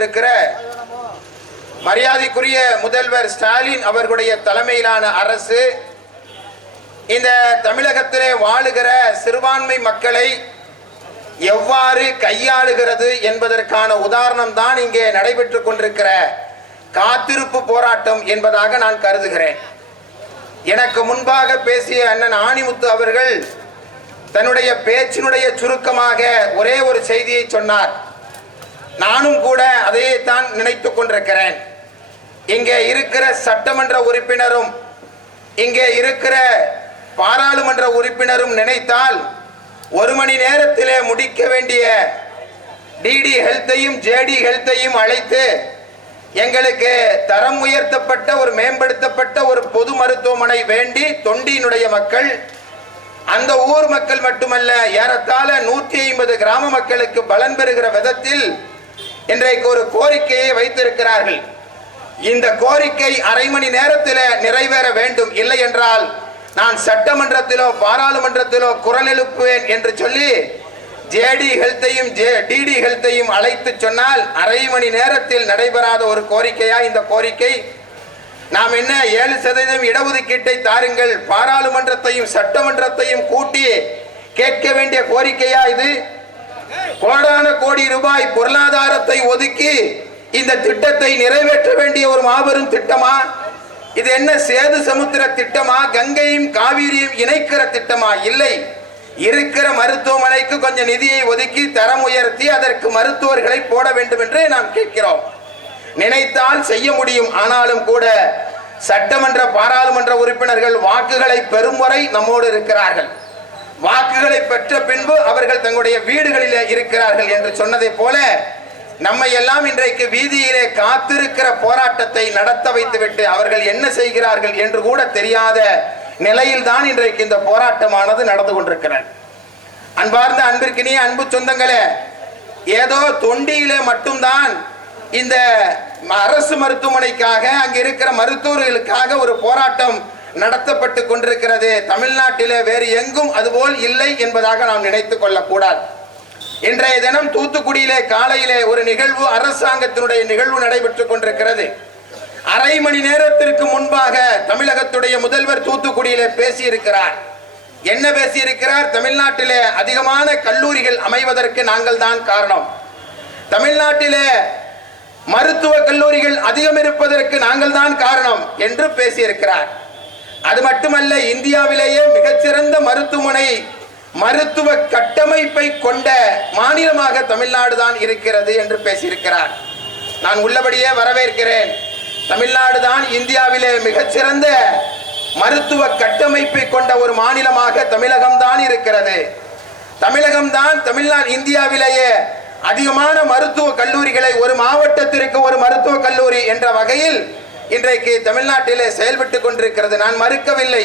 இருக்கிற மரியாதைக்குரிய முதல்வர் ஸ்டாலின் அவர்களுடைய தலைமையிலான அரசு இந்த தமிழகத்திலே வாழுகிற சிறுபான்மை மக்களை எவ்வாறு கையாளுகிறது என்பதற்கான உதாரணம் தான் இங்கே நடைபெற்றுக் கொண்டிருக்கிற காத்திருப்பு போராட்டம் என்பதாக நான் கருதுகிறேன். எனக்கு முன்பாக பேசிய அண்ணன் ஆணிமுத்து அவர்கள் தன்னுடைய பேச்சினுடைய சுருக்கமாக ஒரே ஒரு செய்தியை சொன்னார். நானும் கூட அதைத்தான் நினைத்துக் கொண்டிருக்கிறேன். இங்கே இருக்கிற சட்டமன்ற உறுப்பினரும் இங்கே இருக்கிற பாராளுமன்ற உறுப்பினரும் நினைத்தால் ஒரு மணி நேரத்திலே முடிக்க வேண்டிய டிடி ஹெல்த்தையும் ஜேடி ஹெல்த்தையும் அழைத்து எங்களுக்கு தரம் உயர்த்தப்பட்ட ஒரு மேம்படுத்தப்பட்ட ஒரு பொது மருத்துவமனை வேண்டி தொண்டியினுடைய மக்கள், அந்த ஊர் மக்கள் மட்டுமல்ல ஏறத்தாழ 150 கிராம மக்களுக்கு பலன் பெறுகிற விதத்தில் இன்றைக்கு ஒரு கோரிக்கையை வைத்திருக்கிறார்கள். இந்த கோரிக்கை அரை மணி நேரத்தில் நிறைவேற வேண்டும், இல்லை என்றால் நான் சட்டமன்றத்திலோ பாராளுமன்றத்திலோ குரல் எழுப்புவேன் என்று சொல்லி ஜேடி ஹெல்த்தையும் டிடி ஹெல்த்தையும் அழைத்து சொன்னால் அரை மணி நேரத்தில் நடைபெறாத ஒரு கோரிக்கையா இந்த கோரிக்கை? நாம் என்ன 7% இடஒதுக்கீட்டை தாருங்கள், பாராளுமன்றத்தையும் சட்டமன்றத்தையும் கூட்டி கேட்க வேண்டிய கோரிக்கையா இது? கோடான கோடி ரூபாய் பொருளாதாரத்தை ஒதுக்கி இந்த திட்டத்தை நிறைவேற்ற வேண்டிய ஒரு மாபெரும் திட்டமா இது? என்ன சேது சமுத்திர திட்டமா? கங்கையும் காவிரியும் இணைக்கிற திட்டமா? இல்லை. இருக்கிற மருத்துவமனைக்கு கொஞ்சம் நிதியை ஒதுக்கி தரம் உயர்த்தி அதற்கு மருத்துவர்களை போட வேண்டும் என்று நாம் கேட்கிறோம். நினைத்தால் செய்ய முடியும். ஆனாலும் கூட சட்டமன்ற பாராளுமன்ற உறுப்பினர்கள் வாக்குகளை பெறும் வரை நம்மோடு இருக்கிறார்கள். வாக்குகளை பெற்ற பின்பு அவர்கள் தங்களுடைய வீடுகளிலே இருக்கிறார்கள் என்று சொன்னதை போல நம்மை எல்லாம் இன்றைக்கு வீதியிலே காத்திருக்கிற போராட்டத்தை நடத்த வைத்துவிட்டு அவர்கள் என்ன செய்கிறார்கள் என்று கூட தெரியாத நிலையில் தான் இன்றைக்கு இந்த போராட்டமானது நடந்து கொண்டிருக்கிறது. அன்பார்ந்த அன்பிற்கினிய அன்பு சொந்தங்களே, ஏதோ தொண்டியிலே மட்டும்தான் இந்த அரசு மருத்துவமனைக்காக அங்கு இருக்கிற மருத்துவர்களுக்காக ஒரு போராட்டம் நடத்தப்பட்டு கொண்டிருக்கிறது. தமிழ்நாட்டிலே வேறு எங்கும் அதுபோல் இல்லை என்பதாக நாம் நினைத்துக் கொள்ளக்கூடாது. இன்றைய தினம் தூத்துக்குடியிலே காலையிலே ஒரு நிகழ்வு, அரசாங்கத்தினுடைய நிகழ்வு நடைபெற்றுக் கொண்டிருக்கிறது. அரை மணி நேரத்திற்கு முன்பாக தமிழகத்துடைய முதல்வர் தூத்துக்குடியிலே பேசியிருக்கிறார். என்ன பேசியிருக்கிறார்? தமிழ்நாட்டிலே அதிகமான கல்லூரிகள் அமைவதற்கு நாங்கள் தான் காரணம், தமிழ்நாட்டிலே மருத்துவ கல்லூரிகள் அதிகம் இருப்பதற்கு நாங்கள் தான் காரணம் என்று பேசியிருக்கிறார். அது மட்டுமல்ல, இந்தியாவிலேயே மிகச்சிறந்த மருத்துவ கட்டமைப்பை கொண்ட மாநிலமாக தமிழ்நாடு தான் இருக்கிறது என்று பேசியிருக்கிறார். நான் உள்ளபடியே வரவேற்கிறேன். தமிழ்நாடு தான் இந்தியாவிலே மிகச்சிறந்த மருத்துவ கட்டமைப்பை கொண்ட ஒரு மாநிலமாக தமிழகம் தான் இருக்கிறது. தமிழகம் தான் இந்தியாவிலேயே அதிகமான மருத்துவ கல்லூரிகளை, ஒரு மாவட்டத்திற்கு ஒரு மருத்துவ கல்லூரி என்ற வகையில் இன்றைக்கு தமிழ்நாட்டிலே செயல்பட்டு கொண்டிருக்கிறது. நான் மறுக்கவில்லை.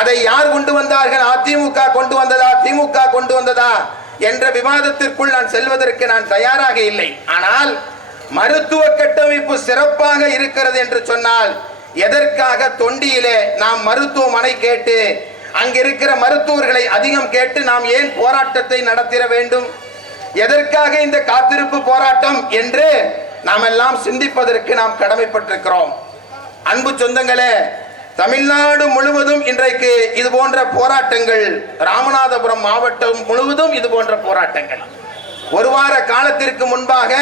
அதை யார் கொண்டு வந்தார்கள்? அதிமுக கொண்டு வந்ததா, திமுக கொண்டு வந்ததா என்ற விவாதத்திற்குள் நான் செல்வதற்கு நான் தயாராக இல்லை. ஆனால் மருத்துவ கட்டமைப்பு சிறப்பாக இருக்கிறது என்று சொன்னால் எதற்காக தொண்டியிலே நாம் மருத்துவமனை கேட்டு அங்கிருக்கிற மருத்துவர்களை அதிகம் கேட்டு நாம் ஏன் போராட்டத்தை நடத்திட வேண்டும்? எதற்காக இந்த காத்திருப்பு போராட்டம் என்று நாம் எல்லாம் சிந்திப்பதற்கு நாம் கடமைப்பட்டிருக்கிறோம். அன்பு சொந்தங்களே, தமிழ்நாடு முழுவதும் இன்றைக்கு இது போன்ற போராட்டங்கள், ராமநாதபுரம் மாவட்டம் முழுவதும் இது போன்ற போராட்டங்கள். ஒரு வார காலத்திற்கு முன்பாக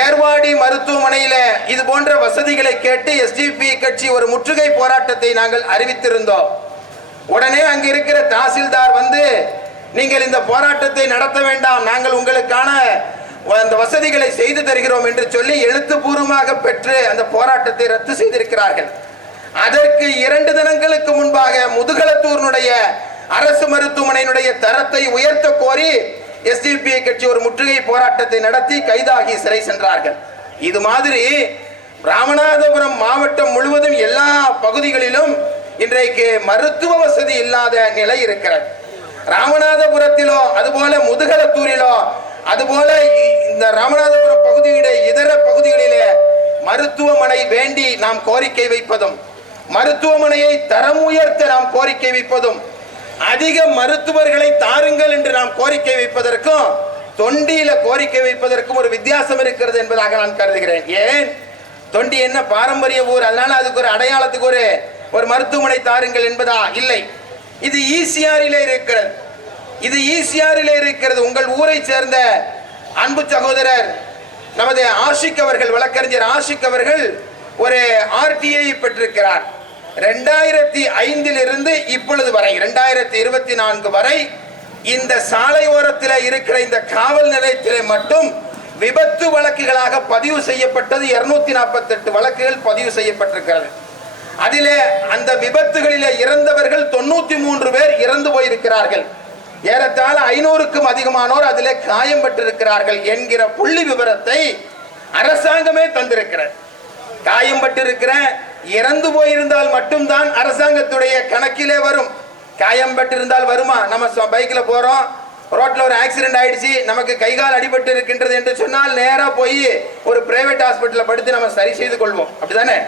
ஏர்வாடி மருத்துவமனையில இது போன்ற வசதிகளை கேட்டு எஸ்டிபி கட்சி ஒரு முற்றுகை போராட்டத்தை நாங்கள் அறிவித்திருந்தோம். உடனே அங்கு இருக்கிற தாசில்தார் வந்து, நீங்கள் இந்த போராட்டத்தை நடத்த வேண்டாம், நாங்கள் உங்களுக்கான அந்த வசதிகளை செய்து தருகிறோம் என்று சொல்லி எழுத்துப்பூர்வமாக பெற்று அந்த போராட்டத்தை ரத்து செய்திருக்கிறார்கள். அதற்கு 2 தினங்களுக்கு முன்பாக முதுகலத்தூரினுடைய அரசு மருத்துவமனையினுடைய தரத்தை உயர்த்த கோரி எஸ்டிபி கட்சி ஒரு முற்றுகை போராட்டத்தை நடத்தி கைதாகி சிறை சென்றார்கள். இது மாதிரி ராமநாதபுரம் மாவட்டம் முழுவதும் எல்லா பகுதிகளிலும் இன்றைக்கு மருத்துவ வசதி இல்லாத நிலை இருக்கிறது. ராமநாதபுரத்திலோ அதுபோல முதுகலத்தூரிலோ அதுபோல இந்த ராமநாதபுரம் பகுதியுடைய இதர பகுதிகளிலே மருத்துவமனை வேண்டி நாம் கோரிக்கை வைப்பதும், மருத்துவமனையை தரம் உயர்த்த நாம் கோரிக்கை வைப்பதும், அதிக மருத்துவர்களை தாருங்கள் என்று நாம் கோரிக்கை வைப்பதற்கும் தொண்டியில கோரிக்கை வைப்பதற்கும் ஒரு வித்தியாசம் இருக்கிறது என்பதாக நான் கருதுகிறேன். ஏன், தொண்டி என்ன பாரம்பரிய ஊர், அதனால அதுக்கு ஒரு அடையாளத்துக்கு ஒரு மருத்துவமனை தாருங்கள் என்பதா? இல்லை. இது ஈசிஆரிலே இருக்கிறது. இது ஈசிஆரிலே இருக்கிறது. உங்கள் ஊரை சேர்ந்த அன்பு சகோதரர் நமது ஆஷிக் அவர்கள், வழக்கறிஞர் ஆஷிக் அவர்கள் ஒரு ஆர்டிஐ பெற்றிருக்கிறார். 2005 இருந்து இப்பொழுது வரை 2024 வரை இந்த சாலை ஓரத்தில் இருக்கிற இந்த காவல் நிலையத்திலே மட்டும் விபத்து வழக்குகளாக பதிவு செய்யப்பட்டது 248 வழக்குகள் பதிவு செய்யப்பட்டிருக்கிறது. அதிலே அந்த விபத்துகளிலே இறந்தவர்கள் 93 பேர் இறந்து போயிருக்கிறார்கள். ஏறத்தாழ 500க்கும் அதிகமானோர் அதிலே காயம் பட்டிருக்கிறார்கள் என்கிற புள்ளி விவரத்தை அரசாங்கமே தந்திருக்கிறது. காயம் பட்டிருக்கிற இறந்து போயிருந்தால் மட்டும்தான் அரசாங்கத்துடைய கணக்கிலே வரும். காயம் பட்டிருந்தால் வருமா? நம்ம பைக்ல போறோம், ரோட்ல ஒரு ஆக்சிடென்ட் ஆயிடுச்சு, நமக்கு கைகால் அடிபட்டு இருக்கின்றது என்று சொன்னால் நேரா போய் ஒரு பிரைவேட் ஹாஸ்பிட்டல்ல படுத்து நம்ம சரி செய்து கொள்வோம், அப்படிதானே?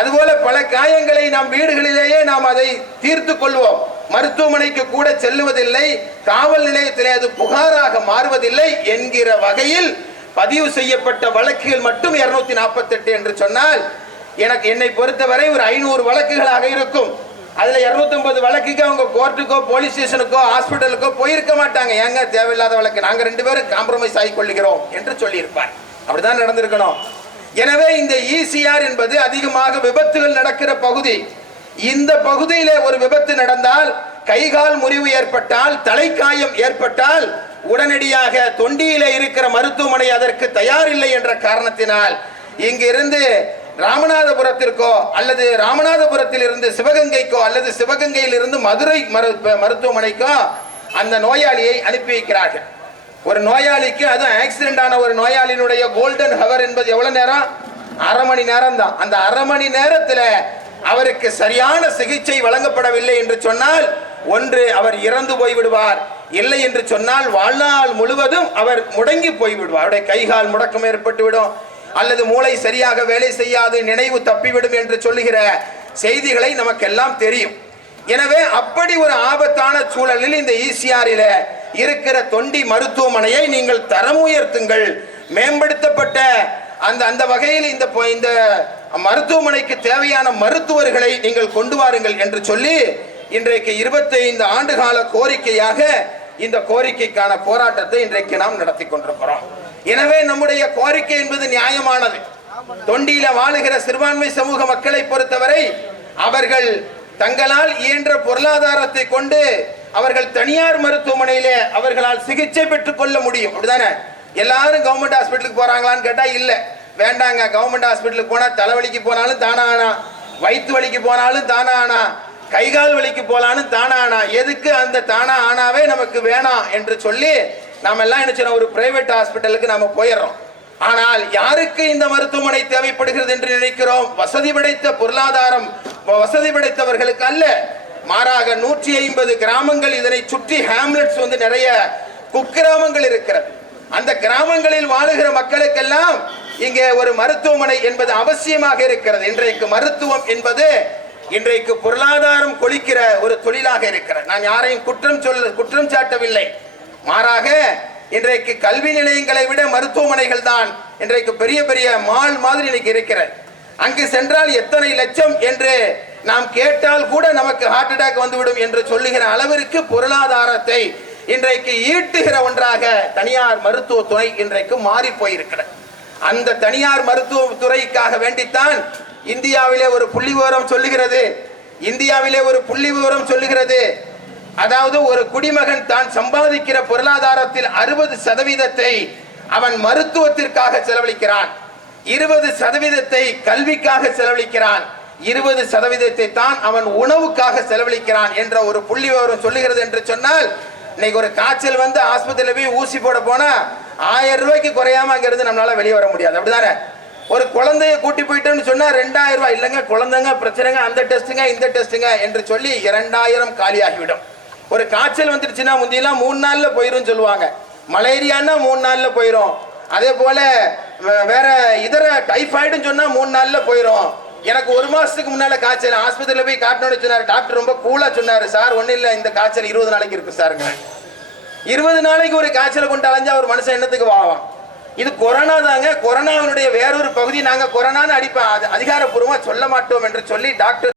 அதுபோல பல காயங்களை நாம் வீடுகளிலேயே நாம் அதை தீர்த்து கொள்வோம். மருத்துவமனைக்கு கூட செல்லுவதில்லை, காவல் நிலையத்திலே அது புகாராக மாறுவதில்லை என்கிற வகையில் பதிவு செய்யப்பட்ட வழக்குகள் மட்டும் 248 என்று சொன்னால் என்னை பொறுத்தவரை ஒரு 500 வழக்குகளாக இருக்கும். அதுல 250 வழக்குக்கு அவங்க கோர்ட்டுக்கோ போலீஸ் ஸ்டேஷனுக்கோ ஹாஸ்பிட்டலுக்கோ போயிருக்க மாட்டாங்க. ஏங்க தேவையில்லாத வழக்கு, நாங்க 2 பேரும் காம்ப்ரமைஸ் ஆகி கொள்ளுகிறோம் என்று சொல்லியிருப்பார். அப்படிதான் நடந்திருக்கணும். எனவே இந்த ஈசிஆர் என்பது அதிகமாக விபத்துகள் நடக்கிற பகுதி. இந்த பகுதியிலே ஒரு விபத்து நடந்தால், கைகால் முறிவு ஏற்பட்டால், தலைக்காயம் ஏற்பட்டால் உடனடியாக தொண்டியிலே இருக்கிற மருத்துவமனை அதற்கு தயாரில்லை என்ற காரணத்தினால் இங்கிருந்து ராமநாதபுரத்திற்கோ அல்லது ராமநாதபுரத்தில் இருந்து சிவகங்கைக்கோ அல்லது சிவகங்கையில் இருந்து மதுரை மருத்துவமனைக்கோ அந்த நோயாளியை அனுப்பி வைக்கிறார்கள். ஒரு நோயாளிக்கு, அது ஆக்சிடென்ட் ஆன ஒரு நோயாளியினுடைய கோல்டன் ஹவர் என்பது எவ்வளவு நேரம்? 1/2 மணி நேரம் தான். அந்த 1/2 மணி நேரத்தில் அவருக்கு சரியான சிகிச்சை வழங்கப்படவில்லை என்று சொன்னால் ஒன்று அவர் இறந்து போய்விடுவார், இல்லை என்று சொன்னால் வாழ்நாள் முழுவதும் அவர் முடங்கி போய்விடுவார். அவருடைய கைகால் முடக்கம் ஏற்பட்டுவிடும், அல்லது மூளை சரியாக வேலை செய்யாது, நினைவு தப்பிவிடும் என்று சொல்லுகிற செய்திகளை நமக்கெல்லாம் தெரியும். எனவே அப்படி ஒரு ஆபத்தான சூழலில் இந்த ஈசிஆரில் இருக்கிற தொண்டி மருத்துவமனையை நீங்கள் தரம் உயர்த்துங்கள், மேம்படுத்தப்பட்ட அந்த வகையில் இந்த மருத்துவமனைக்கு தேவையான மருத்துவர்களை நீங்கள் கொண்டு வாருங்கள் என்று சொல்லி இன்றைக்கு 25 ஆண்டு கால கோரிக்கையாக இந்த கோரிக்கைக்கான போராட்டத்தை இன்றைக்கு நாம் நடத்தி கொண்டிருக்கிறோம். எனவே நம்முடைய கோரிக்கை என்பது நியாயமானது. தொண்டியில வாழுகிற சிறுபான்மை சமூக மக்களை பொறுத்தவரை அவர்கள் தங்களால் இயன்ற பொருளாதாரத்தை கொண்டு அவர்கள் தனியார் மருத்துவமனையிலே அவர்களால் சிகிச்சை பெற்றுக் கொள்ள முடியும், அப்படிதானே? எல்லாரும் கவர்மெண்ட் ஹாஸ்பிட்டலுக்கு போறாங்களான்னு கேட்டா இல்ல, வேண்டாங்க. கவர்மெண்ட் ஹாஸ்பிட்டலுக்கு போனா தலைவலிக்கு போனாலும் தானா ஆனா, வயிற்று வலிக்கு போனாலும் தானா ஆனா, கைகால் வலிக்கு போனாலும் தானா ஆனா, எதுக்கு அந்த தானா ஆனாவே நமக்கு வேணாம் என்று சொல்லி நாம எல்லாம் என்ன செய்யறோம், ஒரு பிரைவேட் ஹாஸ்பிட்டலுக்கு நாம போயிடுறோம். ஆனால் யாருக்கு இந்த மருத்துவமனை தேவைப்படுகிறது என்று நினைக்கிறோம்? வசதி படைத்த பொருளாதாரம் வசதி படைத்தவர்களுக்கு அல்ல, மாறாக 150 கிராமங்கள், இதனை சுற்றி ஹேம்லெட்ஸ் நிறைய குக்கிராமங்கள் இருக்கிறது. அந்த கிராமங்களில் வாழுகிற மக்களுக்கெல்லாம் இங்கே ஒரு மருத்துவமனை என்பது அவசியமாக இருக்கிறது. இன்றைக்கு மருத்துவம் என்பது இன்றைக்கு பொருளாதாரம் கொளிக்கிற ஒரு தொழிலாக இருக்கிறது. நான் யாரையும் குற்றம் சாட்டவில்லை, மாறாக இன்றைக்கு கல்வி நிலையங்களை விட மருத்துவமனைகள் தான் இன்றைக்கு பெரிய பெரிய மால் மாதிரி இன்னைக்கு இருக்கிறது. அங்கு சென்றால் எத்தனை லட்சம் என்று நாம் கேட்டால் கூட நமக்கு ஹார்ட் அட்டாக் வந்துவிடும் என்று சொல்லுகிற அளவிற்கு பொருளாதாரத்தை இன்றைக்கு ஈட்டுகிற ஒன்றாக தனியார் மருத்துவத்துறை இன்றைக்கு மாறி போயிருக்கிறது. அந்த தனியார் மருத்துவத்துறைக்காக வேண்டித்தான் இந்தியாவிலே ஒரு புள்ளி விவரம் சொல்லுகிறது. அதாவது ஒரு குடிமகன் தான் சம்பாதிக்கிற பொருளாதாரத்தில் 60% அவன் மருத்துவத்திற்காக செலவழிக்கிறான், 20% கல்விக்காக செலவழிக்கிறான், 20% தான் அவன் உணவுக்காக செலவழிக்கிறான் என்ற ஒரு புள்ளி விவரம் சொல்லுகிறது. என்று சொன்னால் இன்னைக்கு ஒரு காய்ச்சல் வந்து ஆஸ்பத்திரியில போய் ஊசி போட போனா 1000 ரூபாய்க்கு குறையாம அங்க இருந்து நம்மளால வெளியே வர முடியாது, அப்படிதானே? ஒரு குழந்தைய கூட்டி போயிட்டோம்னு சொன்னா 2000 ரூபாய், இல்லைங்க குழந்தைங்க பிரச்சனைங்க, அந்த டெஸ்ட்டுங்க இந்த டெஸ்ட்டுங்க என்று சொல்லி 2000 காலியாகிவிடும். ஒரு காய்ச்சல் வந்துருச்சுன்னா முந்தியெல்லாம் 3 நாள்ல போயிரும் சொல்லுவாங்க, மலேரியான்னா 3 நாள்ல போயிரும், அதே போல வேற இதர டைஃபாய்டுன்னு சொன்னா 3 நாள்ல போயிரும். எனக்கு 1 மாசத்துக்கு முன்னால காய்ச்சல், ஆஸ்பத்திரியில போய் காட்டணும்னு சொன்னாரு. டாக்டர் ரொம்ப கூலா சொன்னாரு, சார் ஒன்னும் இல்லை, இந்த காய்ச்சல் 20 நாளைக்கு இருக்கு சாருங்க. 20 நாளைக்கு ஒரு காய்ச்சலை கொண்டு அலைஞ்சா ஒரு மனுஷன் என்னத்துக்கு வாவான்? இது கொரோனா தாங்க. கொரோனாவினுடைய வேறொரு பகுதி. நாங்க கொரோனான்னு அதிகாரப்பூர்வமா சொல்ல மாட்டோம் என்று சொல்லி டாக்டர்